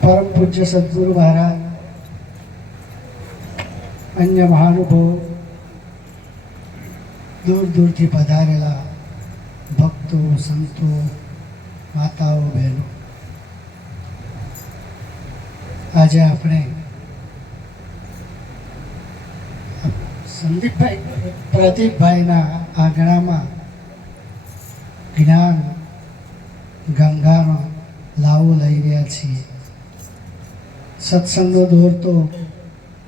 પરમ પૂજ્ય સદગુરુ મહારાજ, અન્ય મહાનુભવો દૂર દૂરથી પધારેલા ભક્તો, સંતો, માતાઓ, બહેનો. આજે આપણે સંદીપભાઈ, પ્રદીપભાઈના આંગણામાં જ્ઞાન ગંગાનો લાવો લઈ રહ્યા છીએ. સત્સંગનો દોર તો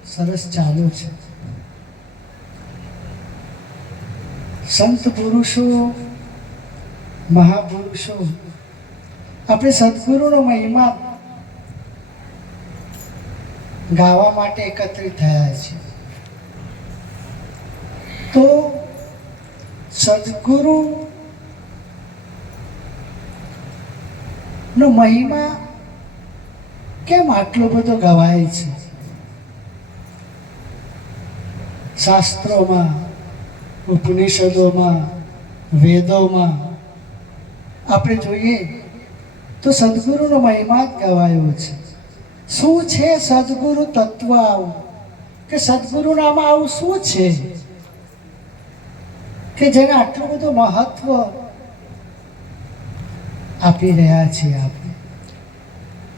સરસ ચાલુ છે. સંત પુરુષો, મહાપુરુષો, આપણે સદગુરુનો મહિમા ગાવા માટે એકત્રિત થયા છે તો સદગુરુ નો મહિમા કેમ આટલો બધો ગવાય છે? શાસ્ત્રોમાં, ઉપનિષદોમાં, વેદોમાં આપણે જોઈએ તો સદગુરુનો મહિમા જ ગવાયો છે. શું છે સદગુરુ તત્વ આવું કે સદગુરુનામાં આવું શું છે? કે જેને આટલું બધું મહત્વ આપી રહ્યા છીએ આપણે.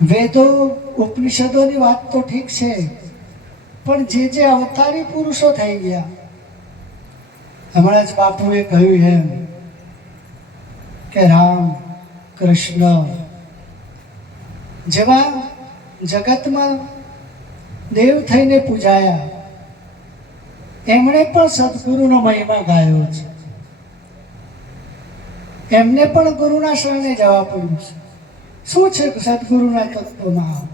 વેદો, ઉપનિષદોની વાત તો ઠીક છે, પણ જે જે અવતારી પુરુષો થઈ ગયા, હમણાં જ બાપુએ કહ્યું એમ કે રામ, કૃષ્ણ, જેવા જગતમાં દેવ થઈને પૂજાયા, એમણે પણ સદગુરુનો મહિમા ગાયો છે. એમને પણ ગુરુના શરણે જવા પડ્યું છે. શું છે સદગુરુના તત્વમાં?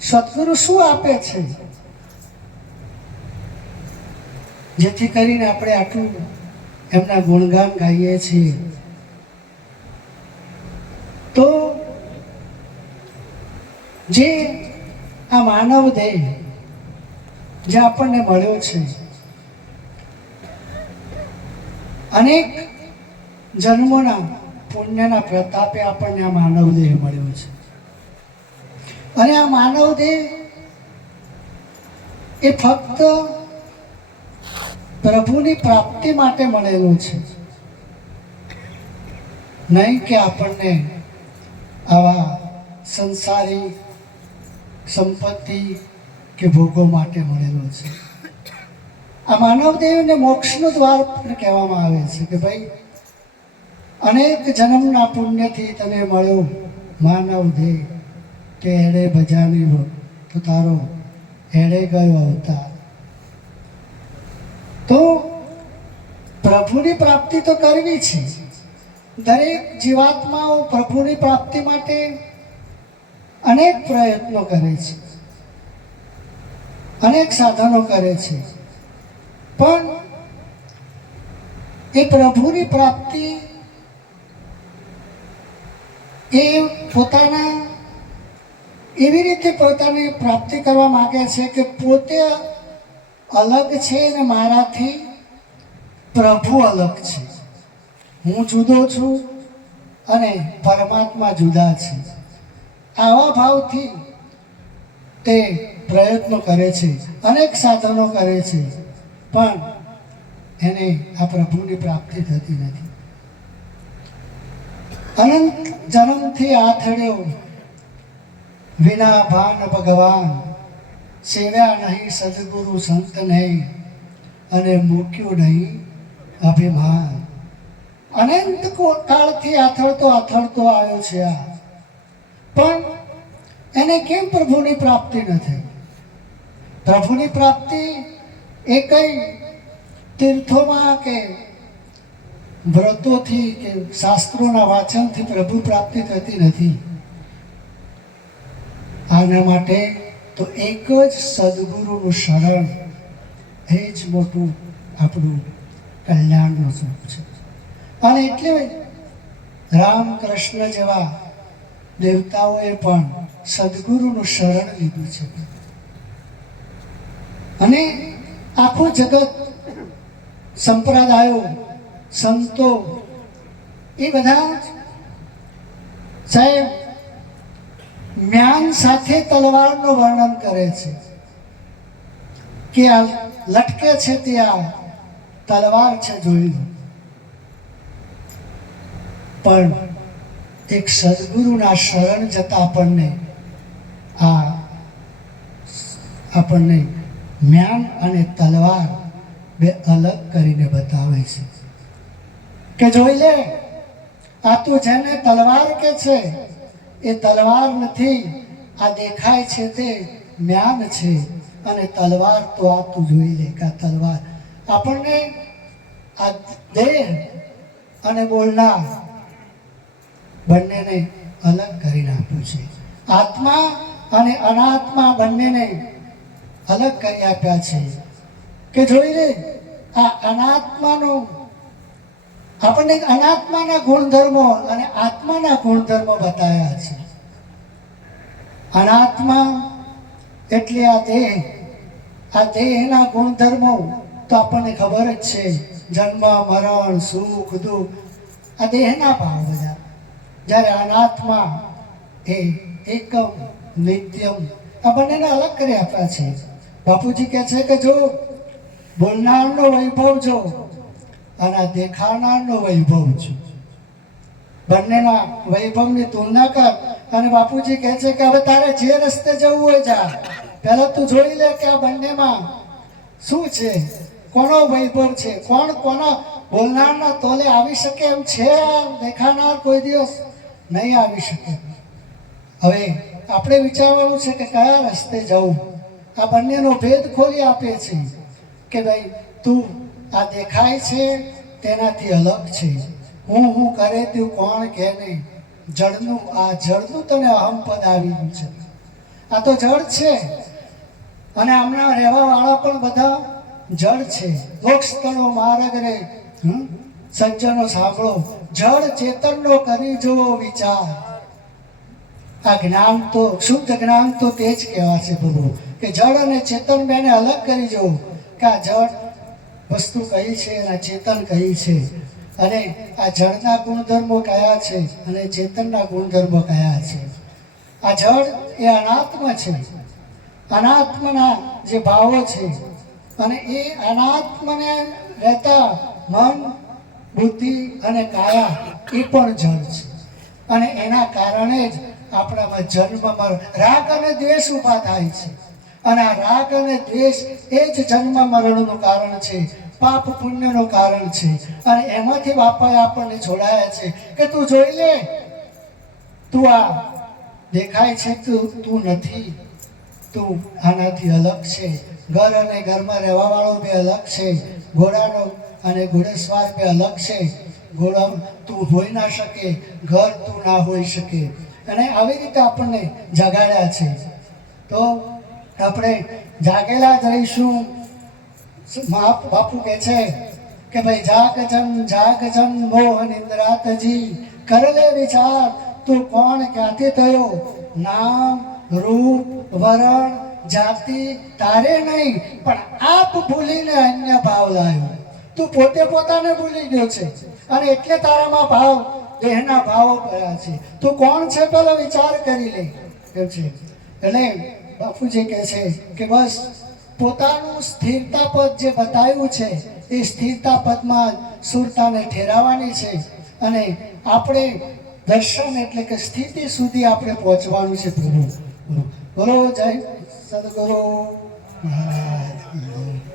સદગુરુ શું આપે છે? જેથી કરીને આપણે આટલું એમના ગુણગાન ગાઈએ છીએ. તો જે આ માનવ દેહ જે આપણને મળ્યો છે, અનેક જન્મોના પુણ્યના પ્રતાપે આપણને આ માનવ દેહ મળ્યો છે. અને આ માનવ દેહ એ ફક્ત પ્રભુની પ્રાપ્તિ માટે મળેલો છે. નહીં કે આપણને આવા સંસારી સંપત્તિ કે ભોગો માટે મળેલો છે. આ માનવ દેવને મોક્ષનું દ્વાર પણ કહેવામાં આવે છે કે ભાઈ અનેક જન્મના પુણ્યથી તને મળ્યો, માનવ દેહ. કે એડે ભજાની તો તારો એડે ગયો અવતાર. તો પ્રભુની પ્રાપ્તિ તો કરવી છે. દરેક જીવાત્માઓ પ્રભુની પ્રાપ્તિ માટે અનેક પ્રયત્નો કરે છે. અનેક સાધનો કરે છે. પણ એ પ્રભુની પ્રાપ્તિ એ પોતાના એવી રીતે પોતાની પ્રાપ્તિ કરવા માગે છે કે પોતે અલગ છે ને મારાથી પ્રભુ અલગ છે. હું જુદો છું અને પરમાત્મા જુદા છે. આવા ભાવથી તે પ્રયત્નો કરે છે, અનેક સાધનો કરે છે, પણ એને આ પ્રભુની પ્રાપ્તિ થતી નથી. અનંત જન્મથી આથડ્યો વિના ભાન ભગવાન, સેવ્યા નહીં સદગુરુ સંત નહીં અને મૂક્યું નહીં અભિમાન. અનંત કાળથી આથડતો આથડતો આવ્યો છે આ. પણ એને કેમ પ્રભુની પ્રાપ્તિ નથી? પ્રભુની પ્રાપ્તિ એ કઈ તીર્થોમાં કે વ્રતોથી કે શાસ્ત્રોના વાંચનથી પ્રભુ પ્રાપ્તિ થતી નથી. આના માટે તો એક જ સદગુરુનું શરણ એ જ મોટું આપણું કલ્યાણનો સ્વરૂપ છે. અને એટલે રામ કૃષ્ણ જેવા દેવતાઓએ પણ સદગુરુનું શરણ લીધું છે. અને આખું જગત સંપ્રદાયો સંતો, એ બધા સાહેબ જ્ઞાન સાથે તલવારનું વર્ણન કરે છે કે આ લટકે છે ત્યાં તલવાર છે જોઈ પણ એક સદગુરુના શરણ જતા આપણને આ આપણને જ્ઞાન અને તલવાર બે અલગ કરીને બતાવે છે. કે જોઈ લે, આ તું જેને તલવાર કે છે, એ તલવાર નથી, આ દેખાય છે તે જ્ઞાન છે, અને તલવાર તો આ તું જોઈ લે કે તલવાર. આપણને આ દેહ અને બોલનાર બંનેને અલગ કરી નાખ્યું છે. આત્મા અને અનાત્મા બંનેને અલગ કરી આપ્યા છે. કે જોઈ લે, આ અનાત્માનો આપણને અનાત્માના ગુણધર્મો અને આત્માના ગુણધર્મો બતાવ્યા છે. અનાત્મા એટલે આ દેહ. આ દેહના ગુણધર્મો તો આપણને ખબર જ છે. જન્મ, મરણ, સુખ, દુઃખ. આ દેહના ભાવ બધા. જ્યારે અનાત્મા એ એકમ, નિત્યમ, આ બંનેને અલગ કરી આપ્યા છે. બાપુજી કહે છે કે જો બોલનારનો વૈભવ જો અને આ દેખાનારનો વૈભવ છે. બંનેના વૈભવની તુલના કર. અને બાપુજી કહે છે કે હવે તારે જે રસ્તે જવું હોય જા. પહેલા તું જોઈ લે કે આ બંનેમાં શું છે? કોનો વૈભવ છે? કોણ કોના બોલનારના તોલે આવી શકે એમ છે? દેખાનાર કોઈ દિવસ નહીં આવી શકે. હવે આપણે વિચારવાનું છે કે કયા રસ્તે જવું? આ બંનેનો ભેદ ખોલી આપે છે કે ભાઈ તું આ દેખાય છે, તેનાથી અલગ છે. હું હું કરે તું કોણ કે નહીં? જળનું, આ જળનું તને અહમ પદ આવી ગયું છે. આ તો જળ છે. અને આમના રહેવા વાળા પણ બધા જળ છે. મોક્ષ તણો માર્ગ રે? સજ્જનો સાંભળો. જળ ચેતનનો કરી જુઓ વિચાર. આ જ્ઞાન તો, શુદ્ધ જ્ઞાન તો તે જ કહેવાશે પ્રભુ. કે જળ અને ચેતન બેને અલગ કરી જવું કે આ જળ વસ્તુ કઈ છે અને ચેતન કઈ છે. અને આ જળના ગુણધર્મો કયા છે અને ચેતનના ગુણધર્મો કયા છે? આ જળ એ અનાત્મ છે. અનાત્મના જે ભાવો છે અને એ અનાત્મને રહેતા મન, બુદ્ધિ અને કાયા એ પણ જળ છે. અને એના કારણે જ આપણામાં જન્મમાં રાગ અને દ્વેષ ઊભા થાય છે. અને આ રાગ અને દ્વેષ એ જ જન્મ મરણનું કારણ છે, પાપ પુણ્યનું કારણ છે. અને એમાંથી બાપાએ આપણને છોડાયા છે કે તું જોઈ લે, તું આ દેખાય છે તું તું નથી. તું આનાથી અલગ છે. ઘર અને ઘરમાં રહેવા વાળો બે અલગ છે. ઘોડાનો અને ઘોડેસવાર બે અલગ છે. ઘોડા તું હોઈ ના શકે, ઘર તું ના હોઈ શકે. અને આવી રીતે આપણને જગાડ્યા છે. તો આપણે જાગેલા જ રહીશું. બાપુ કહે છે કે ભાઈ જાગ જન જાગ જન મોહન ઇન્દ્રાતજી કરલે વિચાર. તું કોણ? ક્યાંથી થયો? નામ, રૂપ, વરણ, જાતિ તારે નહીં. પણ આપ ભૂલીને અન્ય ભાવ લાવ્યો તું પોતે પોતાને ભૂલી ગયો છે. અને એટલે તારામાં ભાવ, દેહના ભાવો પડ્યા છે. તું કોણ છે? પેલો વિચાર કરી લે. એમ છે. એટલે બાપુજી કહે છે કે બસ પોતાનું સ્થિરતા પદ જે બતાવ્યું છે, એ સ્થિરતા પદમાં સુરતાને ઠેરાવવાની છે અને આપણે દર્શન એટલે કે સ્થિતિ સુધી આપણે પહોંચવાનું છે પ્રભુ. બોલો જય સદગુરુ મહારાજ.